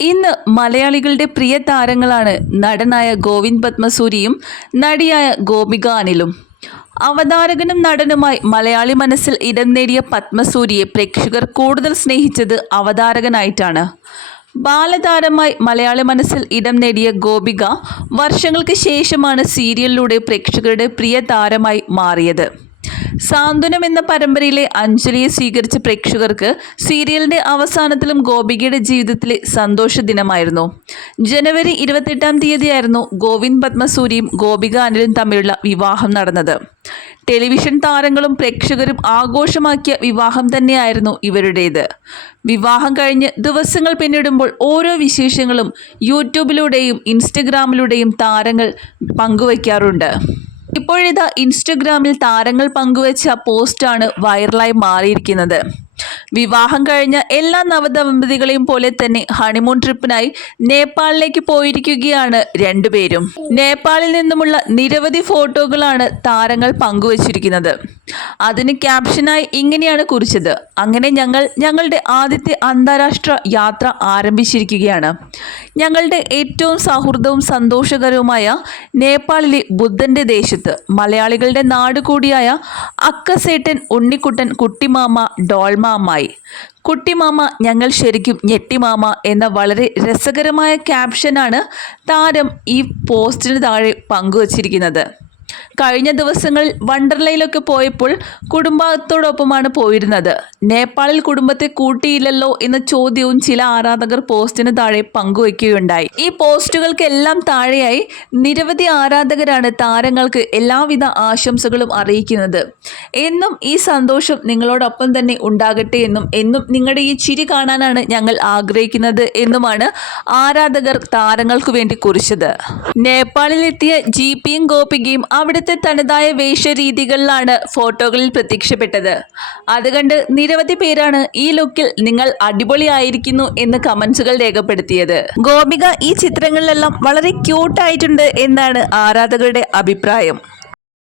ഇന്ന് മലയാളികളുടെ പ്രിയ താരങ്ങളാണ് നടനായ ഗോവിന്ദ് പത്മസൂരിയും നടിയായ ഗോപിക അനിലും. അവതാരകനും നടനുമായി മലയാളി മനസ്സിൽ ഇടം നേടിയ പത്മസൂരിയെ പ്രേക്ഷകർ കൂടുതൽ സ്നേഹിച്ചത് അവതാരകനായിട്ടാണ്. ബാലതാരമായി മലയാളി മനസ്സിൽ ഇടം നേടിയ ഗോപിക വർഷങ്ങൾക്ക് ശേഷമാണ് സീരിയലിലൂടെ പ്രേക്ഷകരുടെ പ്രിയ താരമായി മാറിയത്. സാന്ത്വനം എന്ന പരമ്പരയിലെ അഞ്ജലിയെ സ്വീകരിച്ച പ്രേക്ഷകർക്ക് സീരിയലിന്റെ അവസാനത്തിലും ഗോപികയുടെ ജീവിതത്തിലെ സന്തോഷ ദിനമായിരുന്നു. ജനുവരി ഇരുപത്തെട്ടാം തീയതിയായിരുന്നു ഗോവിന്ദ് പത്മസൂരിയും ഗോപിക അനിലും തമ്മിലുള്ള വിവാഹം നടന്നത്. ടെലിവിഷൻ താരങ്ങളും പ്രേക്ഷകരും ആഘോഷമാക്കിയ വിവാഹം തന്നെയായിരുന്നു ഇവരുടേത്. വിവാഹം കഴിഞ്ഞ് ദിവസങ്ങൾ പിന്നിടുമ്പോൾ ഓരോ വിശേഷങ്ങളും യൂട്യൂബിലൂടെയും ഇൻസ്റ്റഗ്രാമിലൂടെയും താരങ്ങൾ പങ്കുവയ്ക്കാറുണ്ട്. ഇപ്പോഴിതാ ഇൻസ്റ്റഗ്രാമിൽ താരങ്ങൾ പങ്കുവച്ച പോസ്റ്റാണ് വൈറലായി മാറിയിരിക്കുന്നത്. വിവാഹം കഴിഞ്ഞ എല്ലാ നവദമ്പതികളെയും പോലെ തന്നെ ഹണിമൂൺ ട്രിപ്പിനായി നേപ്പാളിലേക്ക് പോയിരിക്കുകയാണ് രണ്ടുപേരും. നേപ്പാളിൽ നിന്നുമുള്ള നിരവധി ഫോട്ടോകളാണ് താരങ്ങൾ പങ്കുവച്ചിരിക്കുന്നത്. അതിന് ക്യാപ്ഷനായി ഇങ്ങനെയാണ് കുറിച്ചത്. അങ്ങനെ ഞങ്ങൾ ഞങ്ങളുടെ ആദ്യത്തെ അന്താരാഷ്ട്ര യാത്ര ആരംഭിച്ചിരിക്കുകയാണ്. ഞങ്ങളുടെ ഏറ്റവും സൗഹൃദവും സന്തോഷകരവുമായ നേപ്പാളിലെ ബുദ്ധന്റെ ദേശത്ത് മലയാളികളുടെ നാട് കൂടിയായ അക്കസേട്ടൻ ഉണ്ണിക്കുട്ടൻ കുട്ടിമാമ ഡോൾമാമായി കുട്ടിമാമ ഞങ്ങൾ ശരിക്കും ഞെട്ടിമാമ എന്ന വളരെ രസകരമായ ക്യാപ്ഷനാണ് താരം ഈ പോസ്റ്റിന് താഴെ പങ്കുവച്ചിരിക്കുന്നത്. കഴിഞ്ഞ ദിവസങ്ങളിൽ വണ്ടർലയിലൊക്കെ പോയപ്പോൾ കുടുംബത്തോടൊപ്പമാണ് പോയിരുന്നത്. നേപ്പാളിൽ കുടുംബത്തെ കൂട്ടിയില്ലല്ലോ എന്ന ചോദ്യവും ചില ആരാധകർ പോസ്റ്റിന് താഴെ പങ്കുവയ്ക്കുകയുണ്ടായി ഈ പോസ്റ്റുകൾക്കെല്ലാം താഴെയായി നിരവധി ആരാധകരാണ് താരങ്ങൾക്ക് എല്ലാവിധ ആശംസകളും അറിയിക്കുന്നത്. എന്നും ഈ സന്തോഷം നിങ്ങളോടൊപ്പം തന്നെ ഉണ്ടാകട്ടെ എന്നും എന്നും നിങ്ങളുടെ ഈ ചിരി കാണാനാണ് ഞങ്ങൾ ആഗ്രഹിക്കുന്നത് എന്നുമാണ് ആരാധകർ താരങ്ങൾക്ക് വേണ്ടി കുറിച്ചത്. നേപ്പാളിലെത്തിയ ജി പിയും ഗോപികയും അവിടുത്തെ തനതായ വേഷരീതികളിലാണ് ഫോട്ടോകളിൽ പ്രത്യക്ഷപ്പെട്ടത്. അതുകൊണ്ട് നിരവധി പേരാണ് ഈ ലുക്കിൽ നിങ്ങൾ അടിപൊളിയായിരിക്കുന്നു എന്ന് കമന്റ്സുകൾ രേഖപ്പെടുത്തിയത്. ഗോപിക ഈ ചിത്രങ്ങളിലെല്ലാം വളരെ ക്യൂട്ടായിട്ടുണ്ട് എന്നാണ് ആരാധകരുടെ അഭിപ്രായം.